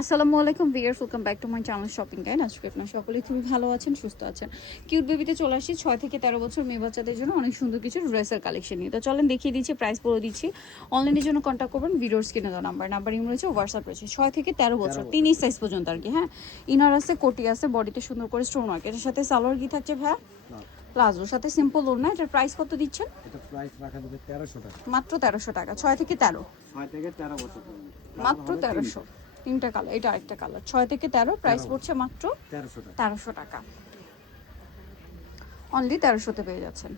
আসসালামু আলাইকুম viewers, welcome back to my channel shopping guide. আজকে আপনারা সকলেই খুবই ভালো আছেন, সুস্থ আছেন। কিউট বেবিতে চলে আসি 6 থেকে 13 বছর মেয়ে বাচ্চাদের জন্য অনেক সুন্দর কিছু ড্রেসের কালেকশন নিয়ে। তো চলেন দেখিয়ে দিচ্ছি, প্রাইস বলে দিচ্ছি। অনলাইনের জন্য কন্ট্যাক্ট করবেন, ভিডিওস কিনে দেওয়া নাম্বার ইম রয়েছে, হোয়াটসঅ্যাপ রয়েছে। 6 থেকে 13 বছর, 3 সাইজ পর্যন্ত আর কি। হ্যাঁ, ইনার আছে, কোটি আছে, বডিতে সুন্দর করে স্টোন ওয়ার্ক। এর সাথে সালোয়ার কি থাকছে ভাইয়া? প্লাজোর সাথে সিম্পল ওড়না। এটার প্রাইস কত দিচ্ছেন? এটা প্রাইস রাখা যাবে 1300 টাকা। মাত্র 1300 টাকা। 6 থেকে 13, 6 থেকে 13 বছর পর্যন্ত মাত্র 1300। তিনটা কালার, এটা আরেকটা কালার। 6 থেকে 13, প্রাইস পড়ছে মাত্র 1300 টাকা। 1300 টাকা। অনলি 1300-তে পেয়ে যাচ্ছেন।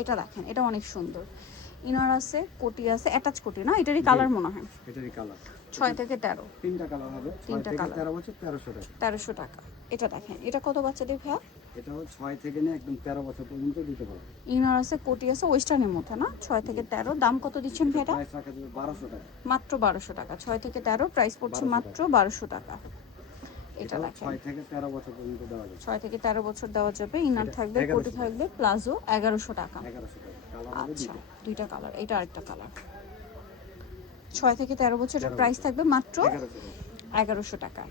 এটা দেখেন, এটা অনেক সুন্দর। ইনার আছে, কোটি আছে, অ্যাটাচ কোটি না, এটারই কালার মনে হয়। এটারই কালার 6 থেকে 13, তিনটা কালার হবে। 6 তিনটা থেকে কালার, 13 বছর 1300 টাকা। 1300 টাকা। এটা দেখেন, এটা কত বাচ্চাদের ভাইয়া? এটা 6 থেকে নিয়ে একদম 13 বছর পর্যন্ত দিতে পারবে। ইনার আছে, কোটি আছে, ওয়েস্টার্নের মধ্যে না। 6 থেকে 13, দাম কত দিচ্ছেন ভাই এটা? প্রাইস রাখা যাবে 1200 টাকা। মাত্র 1200 টাকা। 6 থেকে 13, প্রাইস পড়ছে মাত্র 1200 টাকা। এটা দেখেন, 6 থেকে 13 বছর পর্যন্ত দেওয়া যাবে। 6 থেকে 13 বছর দেওয়া যাবে। ইনার থাকবে, কোটি থাকবে, প্লাজো 1100 টাকা। 1100 টাকা। কালার হবে আচ্ছা, দুটো। দুইটা কালার, এটা আরেকটা কালার। 6 থেকে 13 বছরের প্রাইস থাকবে মাত্র 1100 টাকা।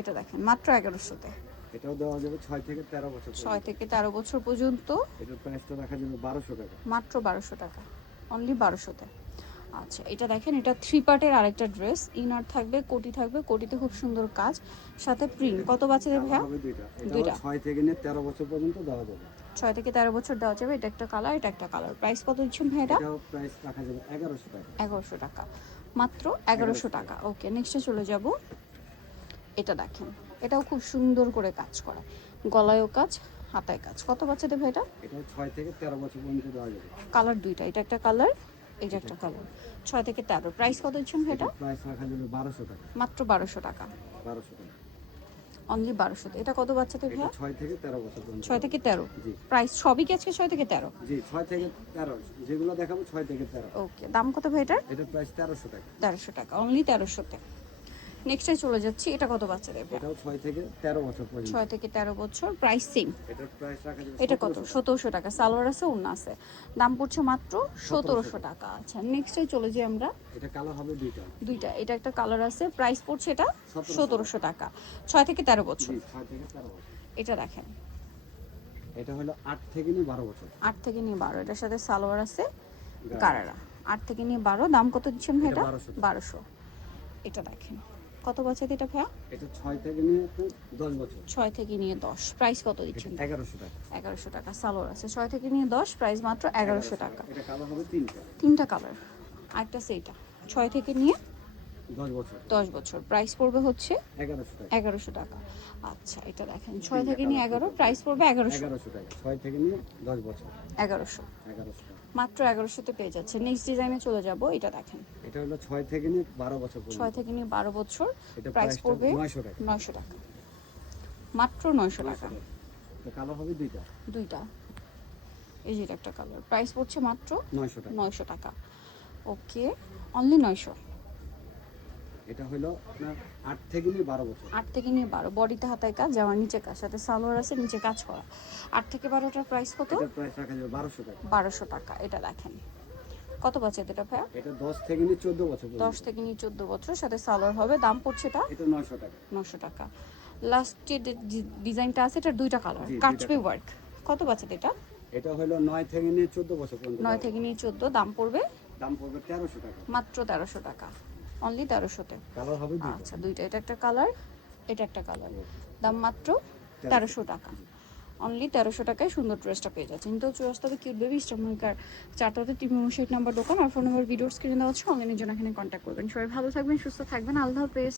এটা দেখেন, মাত্র 1100-তে। এটাও দেওয়া যাবে 6 থেকে 13 বছর পর্যন্ত। 6 থেকে 13 বছর পর্যন্ত এটার প্রাইসটা রাখা যাবে 1200 টাকা। মাত্র 1200 টাকা, অনলি 1200-তে। আচ্ছা, এটা দেখেন, এটা 3 পার্টের আরেকটা ড্রেস। ইনার থাকবে, কোটি থাকবে, কোটিতে খুব সুন্দর কাজ, সাথে প্রিন্ট। কত বাচ্চাদের ভাইয়া? হবে দুইটা। দুইটা। এটাও 6 থেকে নিয়ে 13 বছর পর্যন্ত দেওয়া যাবে। 6 থেকে 13 বছর দেওয়া যাবে। এটা একটা কালার, এটা একটা কালার। প্রাইস কত দিচ্ছেন ভাই এটা? এটাও প্রাইস রাখা যাবে 1100 টাকা। 1100 টাকা, মাত্র 1100 টাকা। ওকে, নেক্সটে চলে যাব। এটা দেখেন, এটাও খুব সুন্দর করে কাজ করা, গলায়ও কাজ, হাতায় কাজ। কত বাচ্চাদের ভাই এটা? এটাও 6 থেকে 13 বছর পর্যন্ত দেওয়া যাবে। কালার দুইটা, এটা একটা কালার, এটা একটা কালার। 6 থেকে 13, প্রাইস কত দিচ্ছেন ভাই এটা? প্রাইস রাখা যাবে 1200 টাকা। মাত্র 1200 টাকা, 1200 টাকা। অনলি 1200। এটা কত বাচ্চাদের এটা ভাইয়া? 6 থেকে 13 বছর পর্যন্ত। 6 থেকে 13, জি। প্রাইস সবই কি আজকে 6 থেকে 13? জি, 6 থেকে 13 যেগুলো দেখাবো 6 থেকে 13। ওকে, দাম কত ভাই এটার? এটা প্রাইস 1300 টাকা। 1300 টাকা, অনলি 1300-তে। নেক্সটে চলে যাচ্ছি। এটা কত বাচ্চাদের ভাইয়া? এটাও 6 থেকে 13 বছর পর্যন্ত। 6 থেকে 13 বছর, প্রাইস সেম। এটার প্রাইস রাখা যাবে এটা কত? 1700 1700 টাকা। সালোয়ার আছে, ওড়না আছে, দাম পড়ছে মাত্র 1700 টাকা। আচ্ছা, নেক্সটে চলে যাই আমরা। এটা কালার হবে দুইটা। দুইটা, এটা একটা কালার আছে, প্রাইস পড়ছে এটা 1700 টাকা। 6 থেকে 13 বছর। জি, 6 থেকে 13 বছর। এটা দেখেন, এটা হলো 8 থেকে নিয়ে 12 বছর। 8 থেকে নিয়ে 12, এটার সাথে সালোয়ার আছে, গারারা। 8 থেকে নিয়ে 12, দাম কত দিচ্ছেন ভাই এটা? 1200। এটা দেখেন, কত বছর এটা ভাইয়া? এটা 6 থেকে নিয়ে 10 বছর। 6 থেকে নিয়ে 10, প্রাইস কত দিচ্ছেন? 1100 টাকা। 1100 টাকা। সালোয়ার আছে, 6 থেকে নিয়ে 10, প্রাইস মাত্র 1100 টাকা। এটা কালার হবে তিনটা। তিনটা কালার, আরেকটা সেইটা। 6 থেকে নিয়ে 10 বছর। 10 বছর, প্রাইস পড়বে হচ্ছে 1100 টাকা। 1100 টাকা। আচ্ছা, এটা দেখেন, 6 থেকে নিয়ে 11, প্রাইস পড়বে 1100। 1100 টাকা। 6 থেকে নিয়ে 10 বছর। 1100, 1100 টাকা। মাত্র 1100-তে পেয়ে যাচ্ছে। নেক্সট ডিজাইনে চলে যাব। এটা দেখেন, এটা হলো 6 থেকে নিয়ে 12 বছর পর্যন্ত। 6 থেকে নিয়ে 12 বছর, এটা প্রাইস প্রাইসটা পড়বে 900 টাকা। 900 টাকা, মাত্র 900 টাকা। এটা কালার হবে দুইটা। দুইটা, এই যে এটা একটা কালার, প্রাইস পড়ছে মাত্র 900 টাকা। 900 টাকা। ওকে, অনলি 900। এটা হলো আপনার 8 থেকে নিয়ে 12 বছর। 8 থেকে নিয়ে 12, বডিতে হাতায় কাজ, জামার নিচে কাজ, সাথে সালোয়ার আছে, নিচে কাজ করা। 8 থেকে 12টার প্রাইস কত? এটার প্রাইস রাখা যাবে 1200 টাকা। 1200 টাকা। এটা দেখেন, কত বাচ্চাদের এটা ভাইয়া? এটা 10 থেকে নিয়ে 14 বছর পর্যন্ত। 10 থেকে নিয়ে 14 বছর, সাথে সালোয়ার হবে, দাম পড়ছে এটা এটা 900 টাকা। 900 টাকা। লাস্টে ডিজাইনটা আছে, এটা দুইটা কালার, জি, কাটবে ওয়ার্ক। কত বাচ্চাদের এটা? এটা হলো 9 থেকে নিয়ে 14 বছর পর্যন্ত। 9 থেকে নিয়ে 14, দাম পড়বে দাম পড়বে 1300 টাকা। মাত্র 1300 টাকা, অনলি 1300-তে। কালার হবে দুইটা। আচ্ছা, দুইটা, এটা একটা কালার, এটা একটা কালার, দাম মাত্র 1300 টাকা। অনলি 1300 টাকায় সুন্দর ড্রেসটা পেয়ে যাচ্ছে। কিন্তু চলে আসতে হবে কিউট বেবি স্টারমার্কার 4টাতে 3 নাম্বার দোকান। আর ফোন নাম্বার ভিডিওস স্ক্রিনে দেওয়া হচ্ছে, অনলাইনের জন্য এখানে কন্ট্যাক্ট করবেন। সবাই ভালো থাকবেন, সুস্থ থাকবেন, আল্লাহ হাফেজ।